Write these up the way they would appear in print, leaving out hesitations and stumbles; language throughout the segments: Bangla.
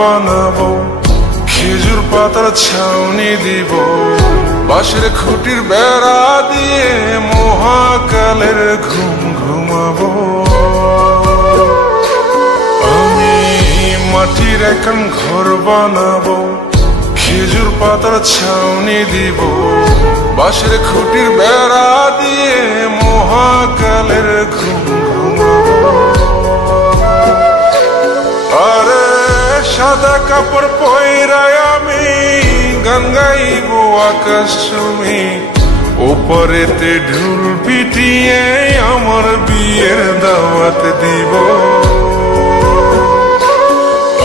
বানাবো, খেজুর পাতার ছাউনি দিব, বাঁশের খুঁটির বেড়া দিয়ে মহাকালের ঘুম ঘুমাবো। আমি মাটির এখন ঘর বানাবো, খেজুর পাতার ছাউনি দিব, বাঁশের খুঁটির বেড়া দিয়ে মহাকালের ঘুম ঘুমাবো। আরে সাদা কাপড় পয়রায় আমি গান গাইব আকাশ চুমি, ওপরেতে ঢুল পিটিয়ে আমার বিয়ের দাওয়াত দিব।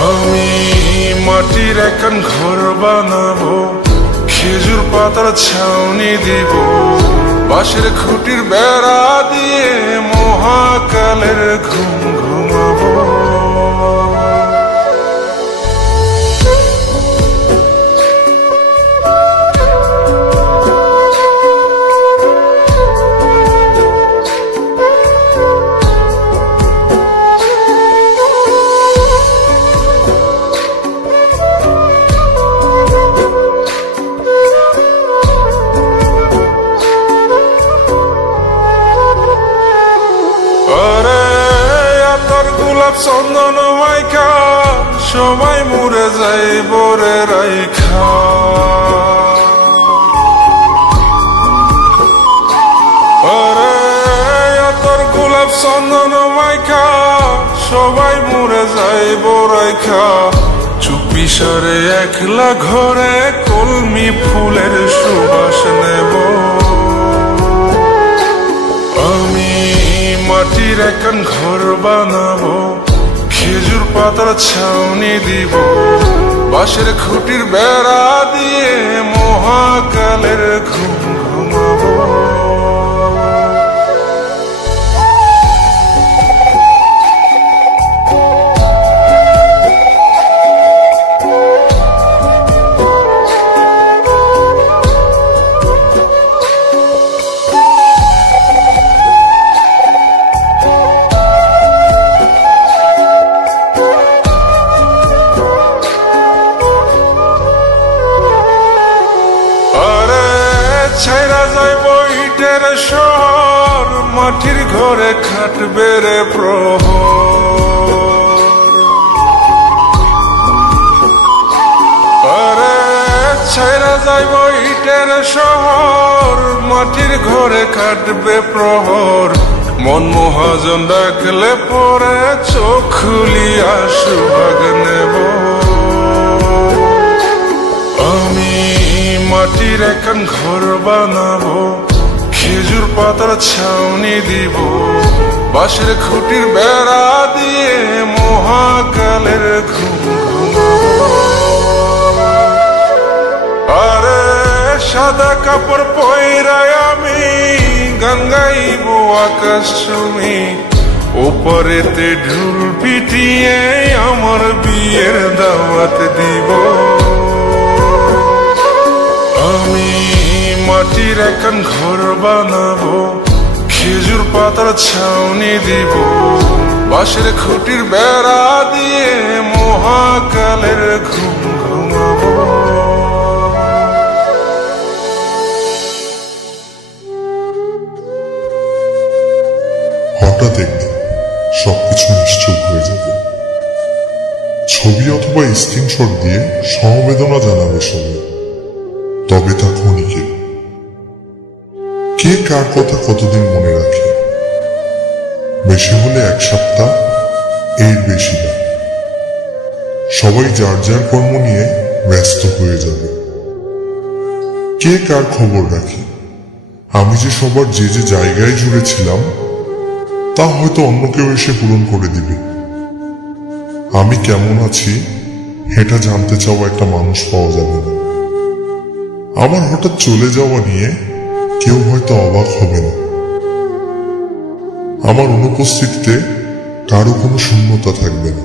আমি মাটির এখন ঘর বানাবো, খেজুর পাতার ছাউনি দিব, বাঁশের খুঁটির বেড়া দিয়ে মহাকালের ঘুম ঘুমাবো। চন্দন মাইকা সবাই মরে যাই বরে রাইখা, আরে তোর গোলাপ চন্দন মাইকা সবাই মরে যাই বরাইখা, চুপি সারে একলা ঘরে কলমি ফুলের সুবাস নেব। আমি মাটির এখন ঘর বানাবো, খেজুর পাতার ছাউনি দিব, বাঁশের খুঁটির বেড়া দিয়ে মহাকালের ঘুম ঘুমাবো। ছাইরা যাইব ইটের শহর, মাটির ঘরে খাটবে রে প্রহর। আরে ছাইরা যাইব ইটের শহর, মাটির ঘরে খাটবে প্রহর। মন মহাজন ডাকলে পরে চোখ খুলিয়া সুভাগ নেব। মাটির এখন ঘর বানাবো, খেজুর পাতার ছাউনি দিব, বাঁশের খুঁটির বেড়া দিয়ে মহাকালের ঘুম ঘুমাবো। আরে সাদা কাপড় পয়রায় আমি গান গাইব আকাশ চুমি, ওপরেতে ঢুল পিটিয়ে আমার বিয়ের দাওয়াত দিব। আমি মাটির এখন ঘর বানাবো, খেজুর পাতার ছাউনি দিব, বাঁশের খুঁটির বেড়া দিয়ে মহাকালের ঘুম ঘুমাবো। হঠাৎ একদিন সবকিছু নিশ্চুপ হয়ে যাবে। ছবি অথবা স্ক্রিনশট দিয়ে সমবেদনা জানাবে সবাই, তবে তা ক্ষণিকে। কে কার কথা কতদিন মনে রাখে? বেশি হলে এক সপ্তাহ, এর বেশি না। সবাই যার যার কর্ম নিয়ে ব্যস্ত হয়ে যাবে। কে কার খবর রাখে? আমি যে সবার যে যে জায়গায় জুড়ে ছিলাম তা হয়তো অন্য কেউ এসে পূরণ করে দিবে। আমি কেমন আছি এটা জানতে চাওয়া একটা মানুষ পাওয়া যাবে না। আমার হঠাৎ চলে যাওয়া নিয়ে কেউ হয়তো অবাক হবে না। আমার অনুপস্থিতিতে কারো কোনো শূন্যতা থাকবে না।